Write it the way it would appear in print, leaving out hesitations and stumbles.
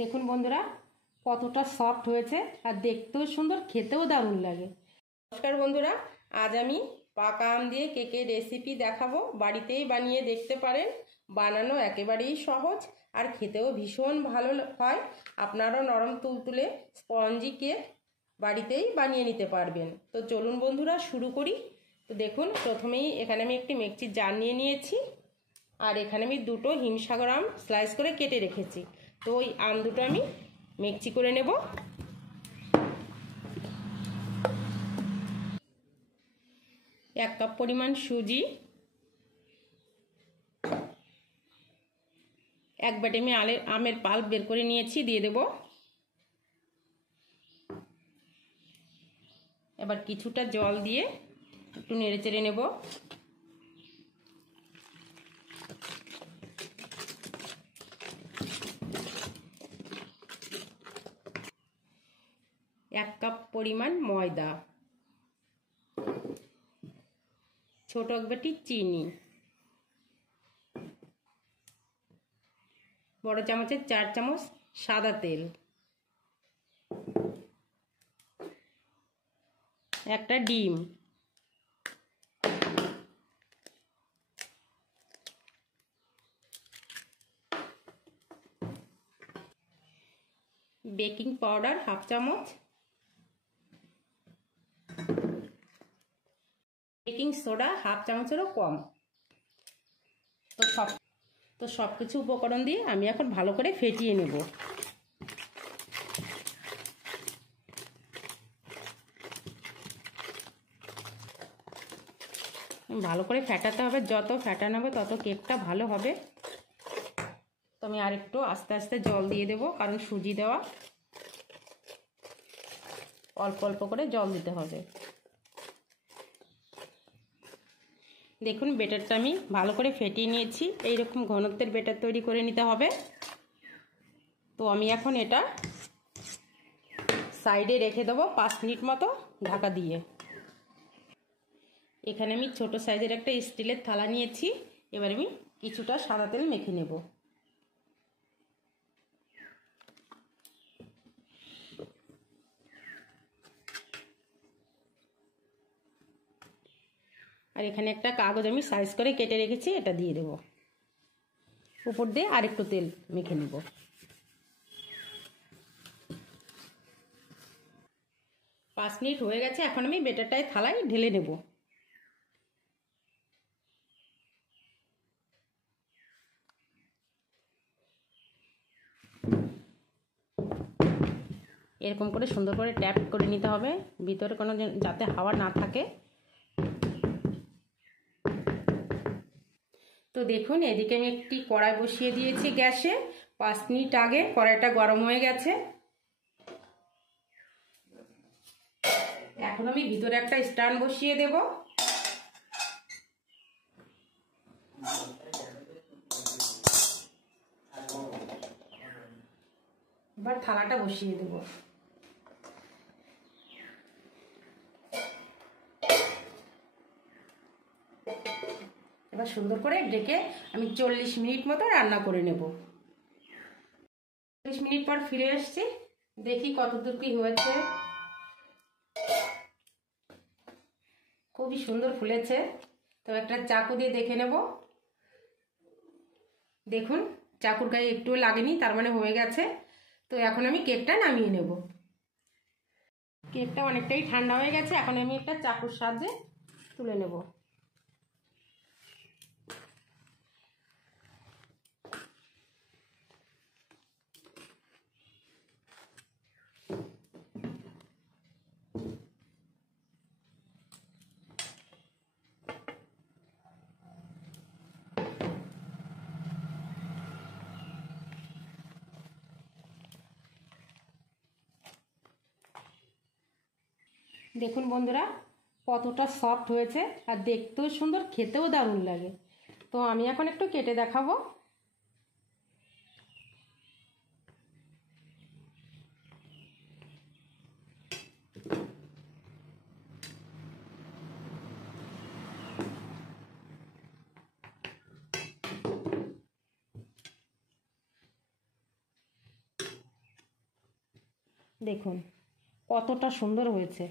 দেখুন বন্ধুরা কতটা সফট হয়েছে আর দেখতেও সুন্দর, খেতেও দারুণ লাগে। নমস্কার বন্ধুরা, আজ আমি পাকা আম দিয়ে কেকের রেসিপি দেখাবো। বাড়িতেই বানিয়ে দেখতে পারেন। বানানো একেবারেই সহজ আর খেতেও ভীষণ ভালো হয়। আপনারাও নরম তুলতুলে স্পঞ্জি কেক বাড়িতেই বানিয়ে নিতে পারবেন। তো চলুন বন্ধুরা শুরু করি। তো দেখুন, প্রথমেই এখানে আমি একটি মিক্সির জার নিয়ে নিয়েছি আর এখানে আমি দুটো হিমসাগর আম স্লাইস করে কেটে রেখেছি। তো ওই আম দুটো আমি মিক্সি করে নেব। এক কাপ পরিমাণ সুজি, এক বাটি আমি আমের পাল্প বের করে নিয়েছি, দিয়ে দেব। এবার কিছুটা জল দিয়ে একটু নেড়ে চেড়ে নেব। এক কাপ পরিমাণ ময়দা, ছোট এক বাটি চিনি, বড় চামচের 4 চামচ সাদা তেল, একটা ডিম, বেকিং পাউডার হাফ চামচ, বেকিং সোডা হাফ চামচেরও কম। তো সব কিছু উপকরণ দিয়ে আমি এখন ভালো করে ফেটিয়ে নেব। ভালো করে ফেটাতে হবে, যত ফেটানো হবে তত কেকটা ভালো হবে। তো আমি আরেকটু আস্তে আস্তে জল দিয়ে দেব, কারণ সুজি দেওয়া, অল্প অল্প করে জল দিতে হবে। দেখুন বেটারটা আমি ভালো করে ফেটিয়ে নিয়েছি। এইরকম ঘনত্বের বেটার তৈরি করে নিতে হবে। তো আমি এখন এটা সাইডে রেখে দেবো 5 মিনিট মতো ঢাকা দিয়ে। এখানে আমি ছোট সাইজের একটা স্টিলের থালা নিয়েছি। এবার আমি কিছুটা সাদা তেল মেখে নেব। আর এখানে একটা কাগজ আমি সাইজ করে কেটে রেখেছি, এটা দিয়ে দেব। উপর দিয়ে আরেকটু তেল মেখে নেব। পাঁচ মিনিট হয়ে গেছে, এখন আমি বেটারটায় থালায় ঢেলে নেব। এরকম করে সুন্দর করে ট্যাপ করে নিতে হবে, ভিতরে কোনো যাতে হাওয়া না থাকে। তো দেখুন, এদিকে আমি একটি কড়াই বসিয়ে দিয়েছি গ্যাসে। 5 মিনিট আগে কড়াইটা গরম হয়ে গেছে। এখন আমি ভিতরে একটা স্ট্যান্ড বসিয়ে দেব। এবার থালাটা বসিয়ে দেব। এবার সুন্দর করে ঢেকে আমি 40 মিনিট মতো রান্না করে নেব। 40 মিনিট পর ফিরে এসেছি, দেখি কতদূর কি হয়েছে। খুবই সুন্দর ফুলেছে। তো একটা চাকু দিয়ে দেখে নেব। দেখুন, চাকুর গায়ে একটুও লাগেনি, তার মানে হয়ে গেছে। তো এখন আমি কেকটা নামিয়ে নেব। কেকটা অনেকটাই ঠান্ডা হয়ে গেছে, এখন আমি একটা চাকুর সাহায্যে তুলে নেব। দেখুন বন্ধুরা কতটা সফট হয়েছে আর দেখতেও সুন্দর, খেতেও দারুণ লাগে। তো আমি এখন একটু কেটে দেখাবো। দেখুন কতটা সুন্দর হয়েছে।